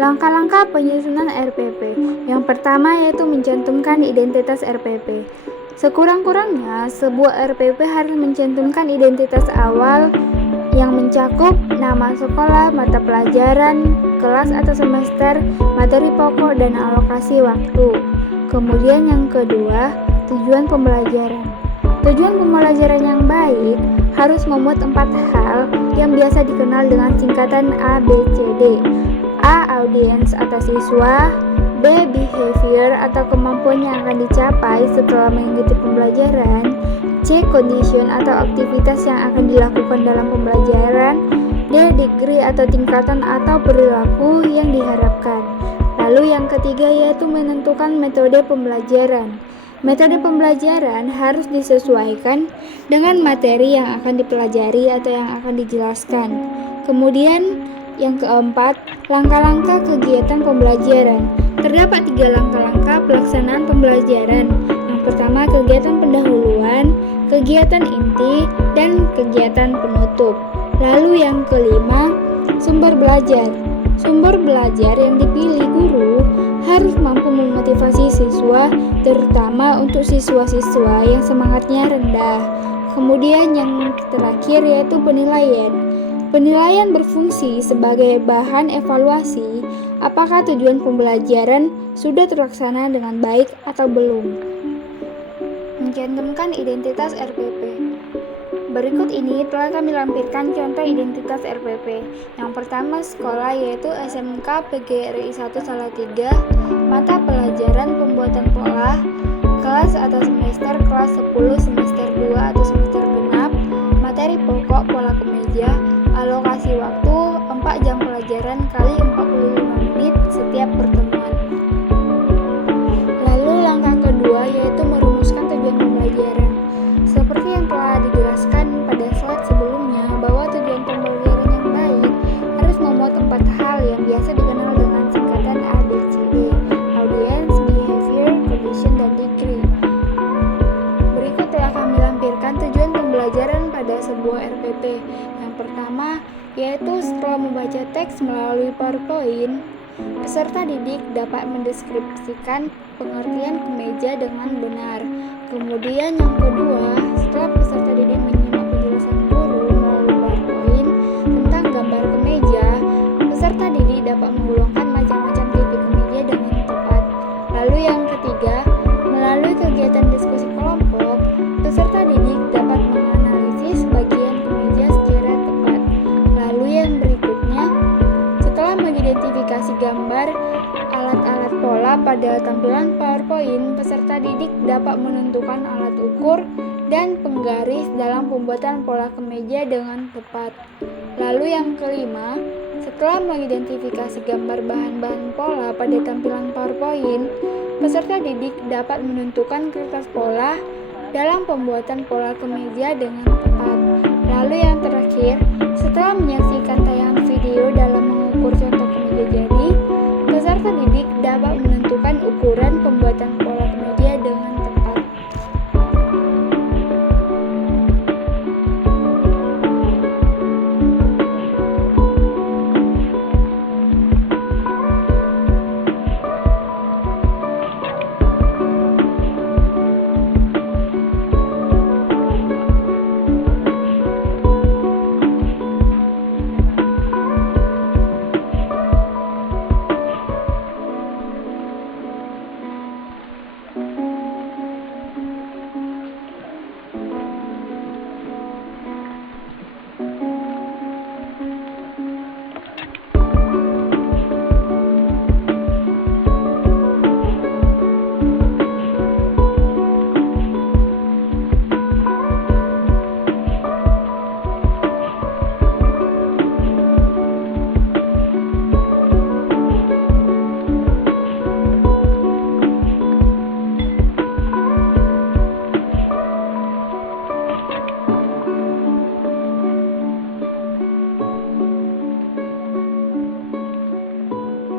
Langkah-langkah penyusunan RPP. Yang pertama yaitu mencantumkan identitas RPP. Sekurang-kurangnya, sebuah RPP harus mencantumkan identitas awal yang mencakup nama sekolah, mata pelajaran, kelas atau semester, materi pokok, dan alokasi waktu. Kemudian yang kedua, tujuan pembelajaran. Tujuan pembelajaran yang baik harus memuat 4 hal yang biasa dikenal dengan singkatan ABCD. A. Audiens atau siswa. B. Behavior atau kemampuan yang akan dicapai setelah mengikuti pembelajaran. C. Condition atau aktivitas yang akan dilakukan dalam pembelajaran. D. Degree atau tingkatan atau perilaku yang diharapkan. Lalu yang ketiga yaitu menentukan metode pembelajaran. Metode pembelajaran harus disesuaikan dengan materi yang akan dipelajari atau yang akan dijelaskan. Kemudian yang keempat, langkah-langkah kegiatan pembelajaran. Terdapat 3 langkah-langkah pelaksanaan pembelajaran. Yang pertama, kegiatan pendahuluan, kegiatan inti, dan kegiatan penutup. Lalu yang kelima, sumber belajar. Sumber belajar yang dipilih guru harus mampu memotivasi siswa, terutama untuk siswa-siswa yang semangatnya rendah. Kemudian yang terakhir yaitu penilaian. Penilaian berfungsi sebagai bahan evaluasi apakah tujuan pembelajaran sudah terlaksana dengan baik atau belum. Mencantumkan identitas RPP. Berikut ini telah kami lampirkan contoh identitas RPP. Yang pertama sekolah yaitu SMK PGRI 1 Salatiga, mata pelajaran pembuatan pola, kelas atau semester kelas 10 semester 2 atau semester genap, materi pokok pola kemeja, alokasi waktu 4 jam pelajaran kali 45 menit setiap pertemuan. Lalu langkah kedua yaitu merumuskan tujuan pembelajaran. Seperti yang telah dijelaskan pada slide sebelumnya bahwa tujuan pembelajaran yang baik harus memuat 4 hal yang biasa dikenal dengan singkatan ABCD: Audience, Behavior, Condition, dan Degree. Berikut telah kami lampirkan tujuan pembelajaran pada sebuah RPP. Yang pertama yaitu setelah membaca teks melalui PowerPoint, peserta didik dapat mendeskripsikan pengertian kemeja dengan benar. Kemudian yang kedua, setelah peserta didik menyimak penjelasan guru melalui PowerPoint tentang gambar kemeja, peserta didik dapat menggolongkan macam-macam tipe kemeja dengan tepat. Lalu yang ketiga, melalui kegiatan diskusi kelompok, peserta didik dapat menganalisis bagian kemeja secara tepat. Lalu yang berikutnya, setelah mengidentifikasi gambar alat-alat pola pada tampilan PowerPoint, peserta didik dapat menentukan alat ukur dan penggaris dalam pembuatan pola kemeja dengan tepat. Lalu yang kelima, setelah mengidentifikasi gambar bahan-bahan pola pada tampilan PowerPoint, peserta didik dapat menentukan kertas pola dalam pembuatan pola kemeja dengan tepat. Lalu yang terakhir, setelah menyaksikan tayangan video dalam mengukur contoh kemeja jadi, peserta didik dapat menentukan ukuran pembuatan pola kemeja dengan tepat.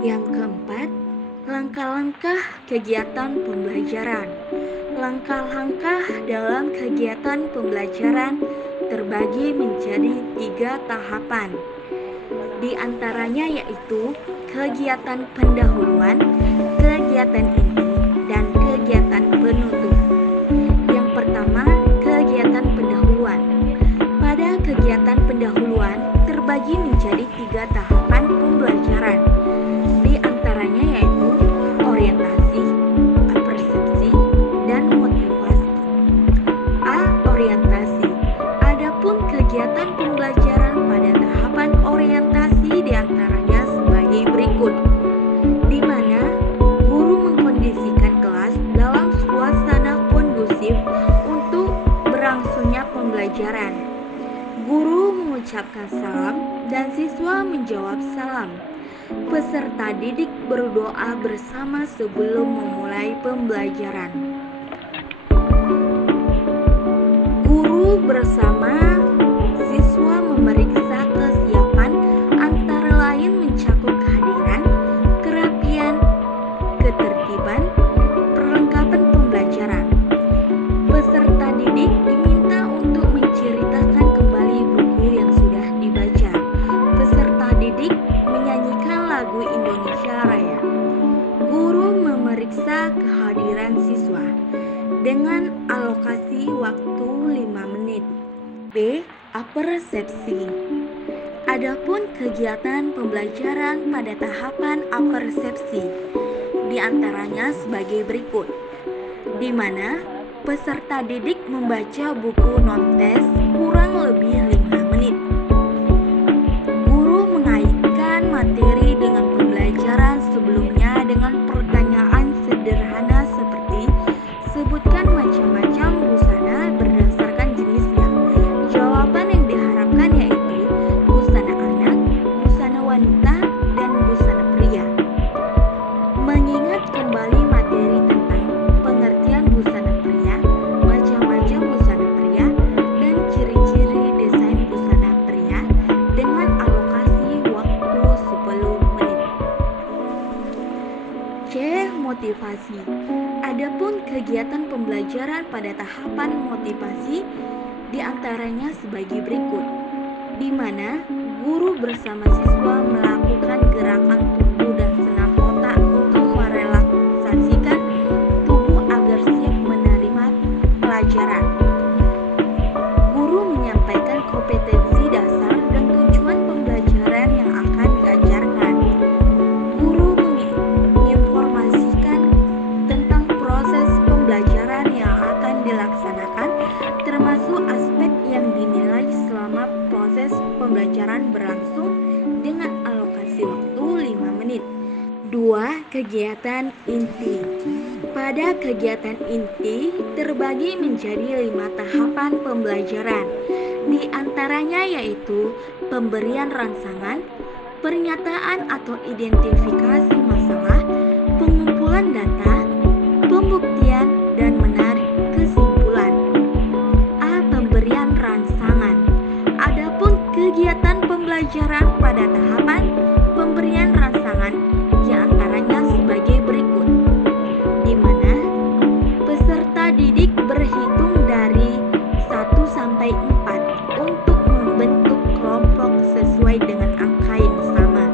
Yang keempat, langkah-langkah kegiatan pembelajaran. Langkah-langkah dalam kegiatan pembelajaran terbagi menjadi 3 tahapan. Di antaranya yaitu kegiatan pendahuluan, kegiatan inti, dan kegiatan penutup. Yang pertama, kegiatan pendahuluan. Pada kegiatan pendahuluan terbagi menjadi 3 tahapan pembelajaran. Di antaranya yaitu orientasi, persepsi, dan motivasi. A. Orientasi. Adapun kegiatan pembelajaran pada tahapan orientasi diantaranya sebagai berikut, di mana guru mengkondisikan kelas dalam suasana kondusif untuk berlangsungnya pembelajaran. Guru mengucapkan salam dan siswa menjawab salam. Peserta didik berdoa bersama sebelum memulai pembelajaran. Guru bersama siswa memeriksa kesiapan antara lain mencakup kehadiran, kerapian, ketertiban, perlengkapan pembelajaran. Peserta didik diminta untuk menceritakan kembali buku yang sudah dibaca. Peserta didik menyanyikan lagu Indonesia Raya. Guru memeriksa kehadiran siswa dengan alokasi waktu 5 menit. B. Apersepsi. Adapun kegiatan pembelajaran pada tahapan apersepsi diantaranya sebagai berikut, di mana peserta didik membaca buku non-tes kurang lebih 5 menit. Guru mengaitkan materi dengan pembelajaran sebelumnya dengan pertanyaan sederhana seperti sebutkan macam-macam busana berdasarkan jenisnya. Jawaban yang diharapkan yaitu busana anak, busana wanita, dan busana pria. Mengingat kembali materi tentang pengertian busana pria, macam-macam busana pria, dan ciri-ciri desain busana pria dengan alokasi waktu 10 menit. C. Motivasi. Adapun kegiatan pembelajaran pada tahapan motivasi diantaranya sebagai berikut, di mana guru bersama siswa melakukan gerakan tubuh dan senam otak untuk merelaksasikan tubuh agar siap menerima pelajaran. Guru menyampaikan kompetensi dasar dan tujuan pembelajaran yang akan diajarkan. Guru menginformasikan tentang proses pembelajaran yang akan dilaksanakan, termasuk aspek yang dinilai selama proses pembelajaran berlangsung dengan alokasi waktu 5 menit. 2. Kegiatan inti. Pada kegiatan inti terbagi menjadi 5 tahapan pembelajaran. Di antaranya yaitu pemberian rangsangan, pernyataan atau identifikasi masalah, pengumpulan data, pembuktian, dan menarik kesimpulan. A. Pemberian rangsangan. Adapun kegiatan pembelajaran pada tahapan pemberian rangsangan diantaranya sebagai berikut, di mana peserta didik berhitung dari 1 sampai 4 untuk membentuk kelompok sesuai dengan angka yang sama.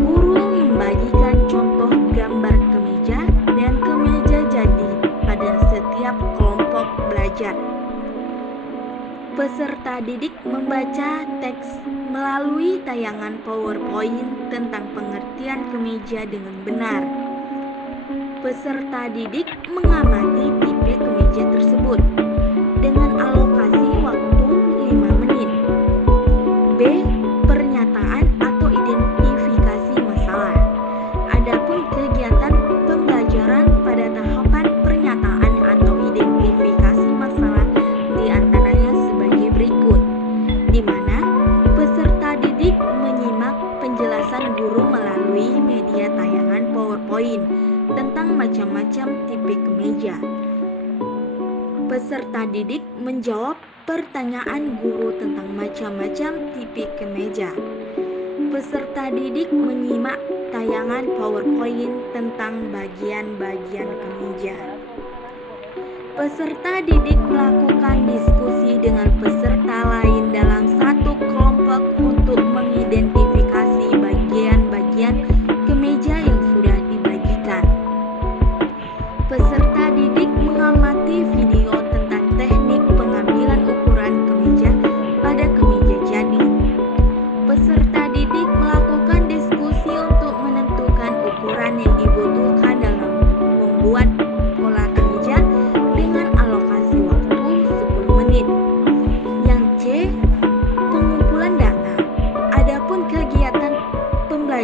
Guru membagikan contoh gambar kemeja dan kemeja jadi pada setiap kelompok belajar. Peserta didik membaca teks melalui tayangan PowerPoint tentang pengertian kemeja dengan benar. Peserta didik mengamati tipe kemeja tersebut dengan alokasi waktu 5 menit. B. Pernyataan atau identifikasi masalah. Adapun kegiatan pembelajaran pada tahapan pernyataan atau identifikasi masalah diantaranya sebagai berikut, di mana peserta didik menyimak penjelasan guru melalui media tayangan PowerPoint tentang macam-macam tipe kemeja. Peserta didik menjawab pertanyaan guru tentang macam-macam tipe kemeja. Peserta didik menyimak tayangan PowerPoint tentang bagian-bagian kemeja. Peserta didik melakukan diskusi dengan peserta lain dalam satu kelompok untuk mengidentifikasi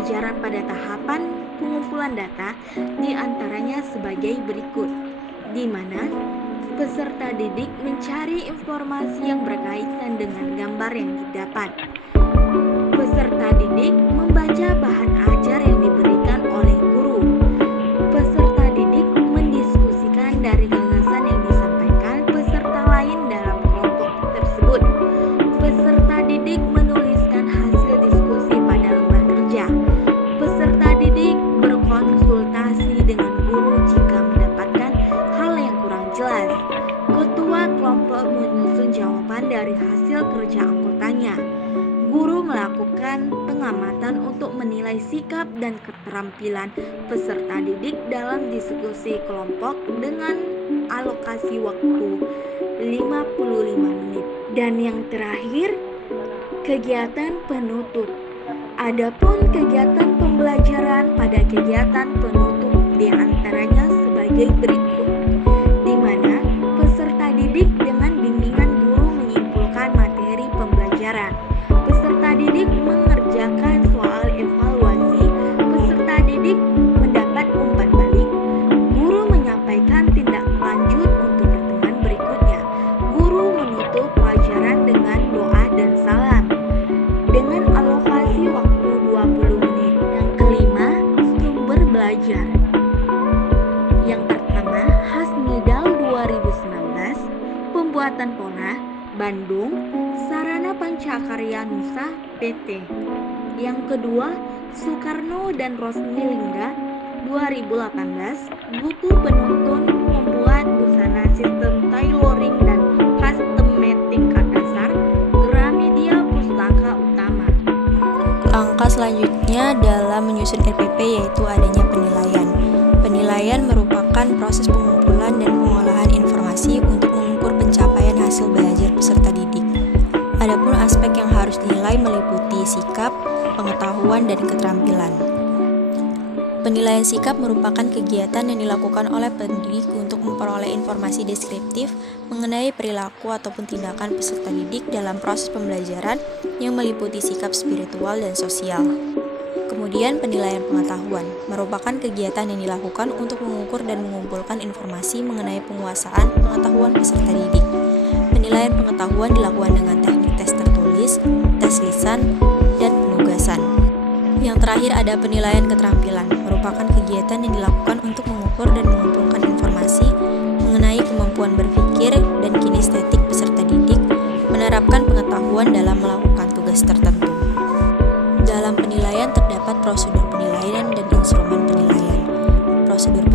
pembelajaran pada tahapan pengumpulan data di antaranya sebagai berikut, di mana peserta didik mencari informasi yang berkaitan dengan gambar yang didapat. Peserta didik membaca bahan ajar yang diberikan oleh guru. Peserta didik mendiskusikan dari gagasan yang disampaikan peserta lain dalam kelompok tersebut. Peserta didik menuliskan hasil diskusi pada lembar kerja. Peserta didik berkonsultasi dengan guru jika mendapatkan hal yang kurang jelas. Ketua kelompok menyusun jawaban dari hasil kerja anggotanya. Guru melakukan pengamatan untuk menilai sikap dan keterampilan peserta didik dalam diskusi kelompok dengan alokasi waktu 55 menit. Dan yang terakhir, kegiatan penutup. Adapun kegiatan pembelajaran pada kegiatan penutup diantaranya sebagai berikut, di mana peserta didik dengan bimbingan guru menyimpulkan materi pembelajaran. Peserta didik mengerjakan soal evaluasi. Peserta didik mendapat umpan balik. Guru menyampaikan tindak lanjut untuk pertemuan berikutnya. Guru menutup pelajaran dengan doa dan salam dengan alokasi waktu 20 menit. Yang kelima, sumber belajar. Yang pertama, Hasmidal 2019, Pembuatan Pola, Bandung, Sarana Pancakarya Nusa PT. Yang kedua, Soekarno dan Rosni Lingga 2018, Buku Penuntun Membuat Busana Sistem Tailoring dan Custom Made Tingkat Dasar, Gramedia Pustaka Utama. Langkah selanjutnya dalam menyusun RPP yaitu adanya penilaian. Penilaian merupakan proses pengumpulan dan pengolahan informasi untuk mengukur pencapaian hasil belajar peserta didik. Adapun aspek yang harus dinilai meliputi sikap, pengetahuan, dan keterampilan. Penilaian sikap merupakan kegiatan yang dilakukan oleh pendidik untuk memperoleh informasi deskriptif mengenai perilaku ataupun tindakan peserta didik dalam proses pembelajaran yang meliputi sikap spiritual dan sosial. Kemudian penilaian pengetahuan merupakan kegiatan yang dilakukan untuk mengukur dan mengumpulkan informasi mengenai penguasaan pengetahuan peserta didik. Penilaian pengetahuan dilakukan dengan teknik tes tertulis, tes lisan, dan penugasan. Yang terakhir ada penilaian keterampilan, merupakan kegiatan yang dilakukan untuk mengukur dan mengumpulkan informasi mengenai kemampuan berpikir dan kinestetik peserta didik, menerapkan pengetahuan dalam melakukan tugas tertentu. Dalam penilaian terdapat prosedur penilaian dan instrumen penilaian. Prosedur